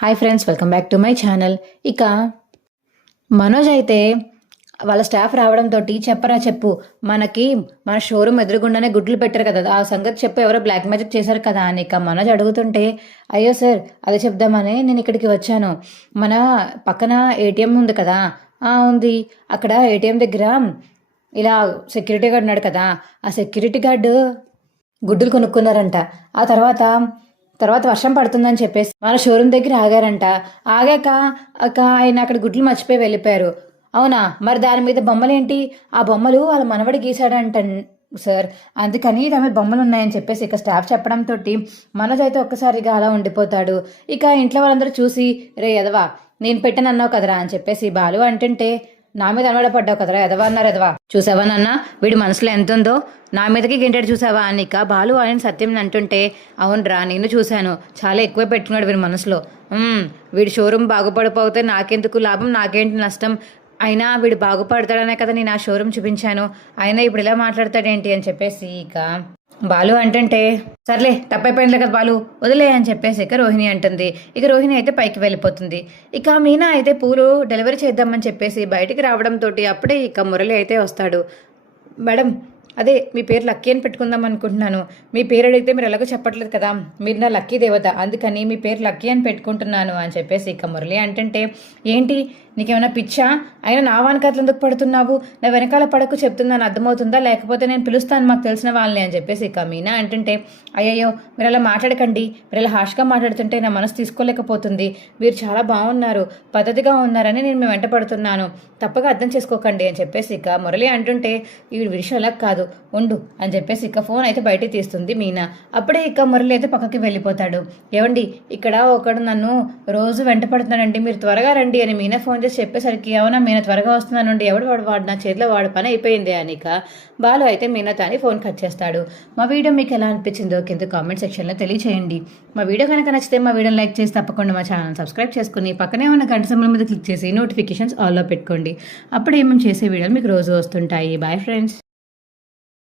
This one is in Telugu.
Hi friends, welcome back to my channel. ఇక మనోజ్ అయితే వాళ్ళ స్టాఫ్ రావడంతో చెప్పరా చెప్పు, మనకి మన షోరూమ్ ఎదురుగుండానే గుడ్లు పెట్టారు కదా, ఆ సంగతి చెప్పు, ఎవరో బ్లాక్ మ్యాజిక్ చేశారు కదా అని ఇక మనోజ్ అడుగుతుంటే, అయ్యో సార్ అదే చెప్దామని నేను ఇక్కడికి వచ్చాను. మన పక్కన ఏటీఎం ఉంది కదా, ఉంది, అక్కడ ఏటీఎం దగ్గర ఇలా సెక్యూరిటీ గార్డ్ ఉన్నాడు కదా, ఆ సెక్యూరిటీ గార్డు గుడ్డులు కొనుక్కున్నారంట. ఆ తర్వాత వర్షం పడుతుందని చెప్పేసి మన షోరూమ్ దగ్గర ఆగారంట. ఆగాక ఆయన అక్కడ గుడ్లు మర్చిపోయి వెళ్ళిపోయారు. అవునా, మరి దాని మీద బొమ్మలేంటి? ఆ బొమ్మలు వాళ్ళ మనవడి గీసాడంట సార్, అందుకని దాని మీద బొమ్మలు ఉన్నాయని చెప్పేసి ఇక స్టాఫ్ చెప్పడంతో మనోజ్ అయితే ఒక్కసారిగా అలా ఉండిపోతాడు. ఇక ఇంట్లో వాళ్ళందరూ చూసి, రే ఎదవా, నేను పెట్టనన్నావు కదరా అని చెప్పేసి బాలు అంటుంటే, నా మీద అనబడపడ్డావు కదరా, ఎదవా అన్నారు, ఎదవా చూసావా నాన్న, వీడి మనసులో ఎంత ఉందో, నా మీదకి గింటెడు చూసావా అని ఇక బాలు ఆయన సత్యం అంటుంటే, అవునరా నేను చూశాను, చాలా ఎక్కువ పెట్టుకున్నాడు వీడి మనసులో. వీడి షోరూమ్ బాగుపడిపోతే నాకెందుకు లాభం, నాకేంటి నష్టం, అయినా వీడు బాగుపడతాడనే కదా నేను ఆ షోరూమ్ చూపించాను, అయినా ఇప్పుడు ఇలా మాట్లాడతాడేంటి అని చెప్పేసి ఇక బాలు అంటుంటే, సర్లే తప్పైపోయిందిలే కదా బాలు, వదిలే అని చెప్పేసి ఇక రోహిణి అంటుంది. ఇక రోహిణి అయితే పైకి వెళ్ళిపోతుంది. ఇక మీనా అయితే పూలు డెలివరీ చేద్దామని చెప్పేసి బయటికి రావడంతో అప్పుడే ఇక మురళి అయితే వస్తాడు. మేడం, అదే మీ పేరు లక్కీ అని పెట్టుకుందాం అనుకుంటున్నాను, మీ పేరు అడిగితే మీరు ఎలాగో చెప్పట్లేదు కదా, మీరు నా లక్కీ దేవత, అందుకని మీ పేరు లక్కీ అని పెట్టుకుంటున్నాను అని చెప్పేసి ఇక మురళి అంటుంటే, ఏంటి నీకేమైనా పిచ్చా, అయినా నా వానకట్లు ఎందుకు పడుతున్నావు, నా వెనకాల పడకు చెప్తున్నాను అర్థమవుతుందా, లేకపోతే నేను పిలుస్తాను మాకు తెలిసిన వాళ్ళని అని చెప్పేసి ఇక మీనా అంటుంటే, అయ్యయ్యో మీరు అలా మాట్లాడకండి, మీరు అలా హాష్గా మాట్లాడుతుంటే నా మనసు తీసుకోలేకపోతుంది, మీరు చాలా బాగున్నారు, పద్ధతిగా ఉన్నారని నేను మీ వెంట పడుతున్నాను, తప్పగా అర్థం చేసుకోకండి అని చెప్పేసి ఇక మురళి అంటుంటే, ఈ విషయం అలా కాదు, ఉండు అని చెప్పేసి ఇక ఫోన్ అయితే బయటికి తీస్తుంది మీనా. అప్పుడే ఇక మురళి అయితే పక్కకి వెళ్ళిపోతాడు. ఏవండి, ఇక్కడ ఒకడు నన్ను రోజు వెంట పడుతున్నాడండి, మీరు త్వరగా రండి అని మీనా ఫోన్ చేసి చెప్పేసరికి, అవునా మీనా త్వరగా వస్తున్నానండి, ఎవడు వాడు నా చేతిలో వాడు పని అయిపోయింది అని ఇక బాలు అయితే మీనాతో అని ఫోన్ కట్ చేస్తాడు. మా వీడియో మీకు ఎలా అనిపించిందో కింద కామెంట్ సెక్షన్లో తెలియచేయండి. మా వీడియో కనుక నచ్చితే మా వీడియోని లైక్ చేసి తప్పకుండా మా ఛానల్ సబ్స్క్రైబ్ చేసుకుని పక్కనే ఉన్న గంట సింబల్ మీద క్లిక్ చేసి నోటిఫికేషన్స్ ఆల్లో పెట్టుకోండి. అప్పుడే మేము చేసే వీడియోలు మీకు రోజు వస్తుంటాయి. Boy friends.